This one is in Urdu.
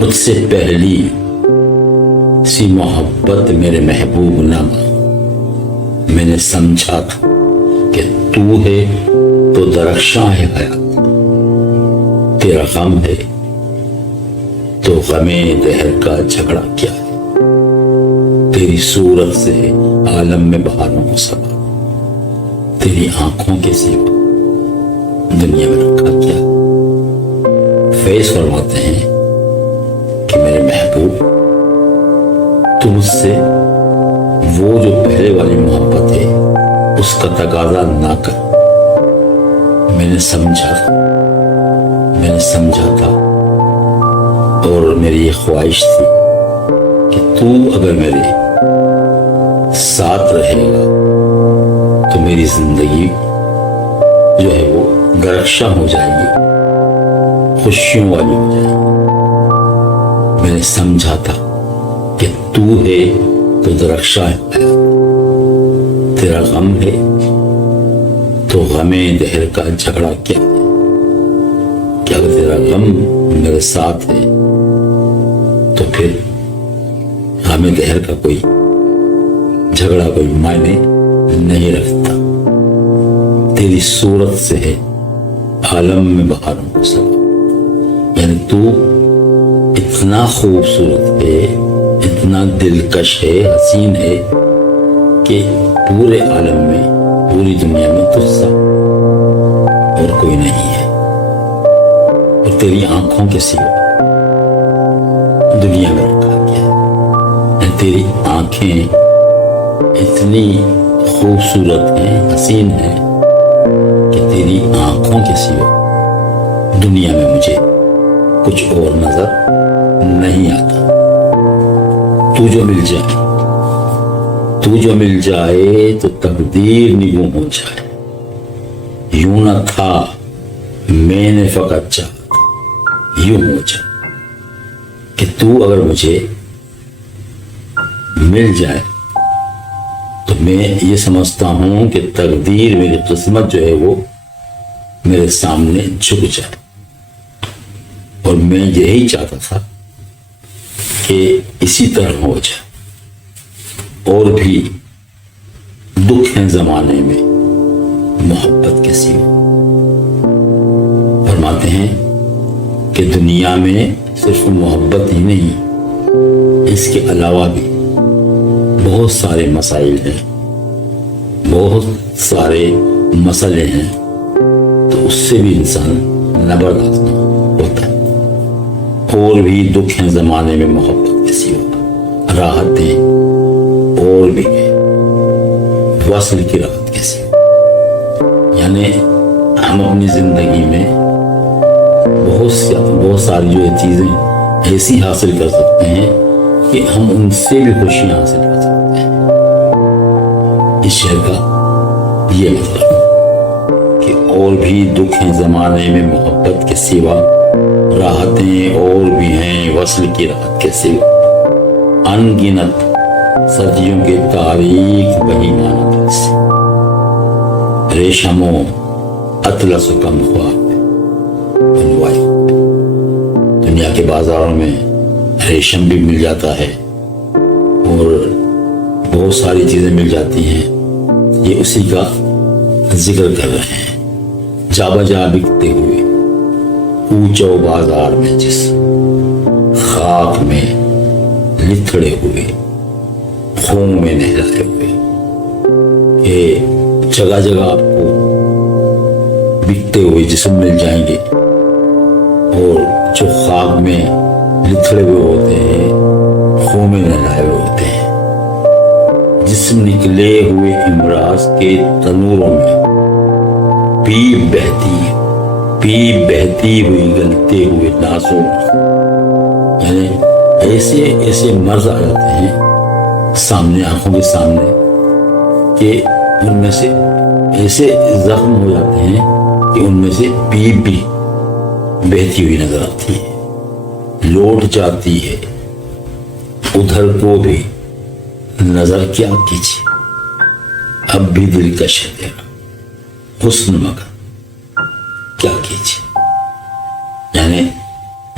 مجھ سے پہلی سی محبت میرے محبوب نہ ماں، میں نے سمجھا تھا کہ تو ہے تو درخشاں ہے حیات، تیرا غم ہے تو غمِ دہر کا جھگڑا کیا ہے، تیری صورت سے عالم میں بہاروں کو سوا، تیری آنکھوں کے سوا دنیا میں رکھا کیا ہے۔ فیض فرماتے ہیں کہ میرے محبوب تو مجھ سے وہ جو پہلے والی محبت ہے اس کا تقاضا نہ کر۔ میں نے سمجھا تھا اور میری یہ خواہش تھی کہ تو اگر میرے ساتھ رہے گا تو میری زندگی جو ہے وہ درخشاں ہو جائے گی، خوشیوں والی ہو جائے گی۔ میں نے سمجھا تھا کہ تو ہے تو درخشاں ہے، تیرا غم ہے تو غمِ دہر کا جھگڑا کیا ہے، کہ اگر تیرا غم میرے ساتھ ہے تو پھر غمِ دہر کا کوئی جھگڑا کوئی معنی نہیں رکھتا۔ تیری صورت سے ہے عالم میں بہاروں کو سوا، یعنی تو اتنا خوبصورت ہے، اتنا دلکش ہے، حسین ہے کہ پورے عالم میں، پوری دنیا میں تجھ سا اور کوئی نہیں ہے، اور تیری آنکھوں کے سوا دنیا میں رکھا گیا ہے۔ تیری آنکھیں اتنی خوبصورت ہیں، حسین ہیں کہ تیری آنکھوں کے سوا دنیا میں مجھے کچھ اور نظر نہیں آتا۔ تو جو مل جائے تو تقدیر نگوں ہو جائے، یوں نہ تھا میں نے فقط چاہا یوں ہو جائے، کہ تو اگر مجھے مل جائے تو میں یہ سمجھتا ہوں کہ تقدیر، میری قسمت جو ہے وہ میرے سامنے جھک جائے، اور میں یہی چاہتا تھا کہ اسی طرح ہو جائے۔ اور بھی دکھ ہیں زمانے میں محبت کے سوا، فرماتے ہیں کہ دنیا میں صرف محبت ہی نہیں، اس کے علاوہ بھی بہت سارے مسائل ہیں، بہت سارے مسئلے ہیں، تو اس سے بھی انسان نہ برداشت ہوتا ہے۔ اور بھی دکھ ہیں زمانے میں محبت کے سوا، راحتیں اور بھی ہیں وصل کی راحت کے سوا، یعنی ہم اپنی زندگی میں بہت ساری جو چیزیں ایسی حاصل کر سکتے ہیں کہ ہم ان سے بھی خوشیاں حاصل کر سکتے ہیں۔ اس شعر کا یہ مطلب کہ اور بھی دکھ ہیں زمانے میں محبت کے سوا، راحتیں اور بھی ہیں وصل کی راحت کے سوا، ان گنت صدیوں کے تاریخ وہی مانت سے، ریشم و اطلس و کم خواب بنوائی۔ دنیا کے بازاروں میں ریشم بھی مل جاتا ہے اور بہت ساری چیزیں مل جاتی ہیں، یہ اسی کا ذکر کر رہے ہیں۔ جا بجا بکتے ہوئے کوچو بازار میں، جس خاک میں لتھڑے ہوئے، خون میں نہلائے ہوئے، یہ جگہ جگہ آپ کو بکتے ہوئے جسم مل جائیں گے، اور جو خاک میں لتھڑے ہوئے ہوتے ہیں، خون میں نہلائے ہوئے ہوتے ہیں، جسم نکلے ہوئے امراض کے تنوروں میں پیپ بہتی ہوئی گلتے ہوئے ناسوں، یعنی ایسے مرض آ جاتے ہیں سامنے، آنکھوں کے سامنے، کہ ان میں سے ایسے زخم ہو جاتے ہیں کہ ان میں سے پیپ بھی بہتی ہوئی نظر آتی ہے، لوٹ جاتی ہے ادھر کو بھی نظر، کیا کیجیے اب بھی دلکش ہے تیرا حسن مگر کیا کیجیے۔ یعنی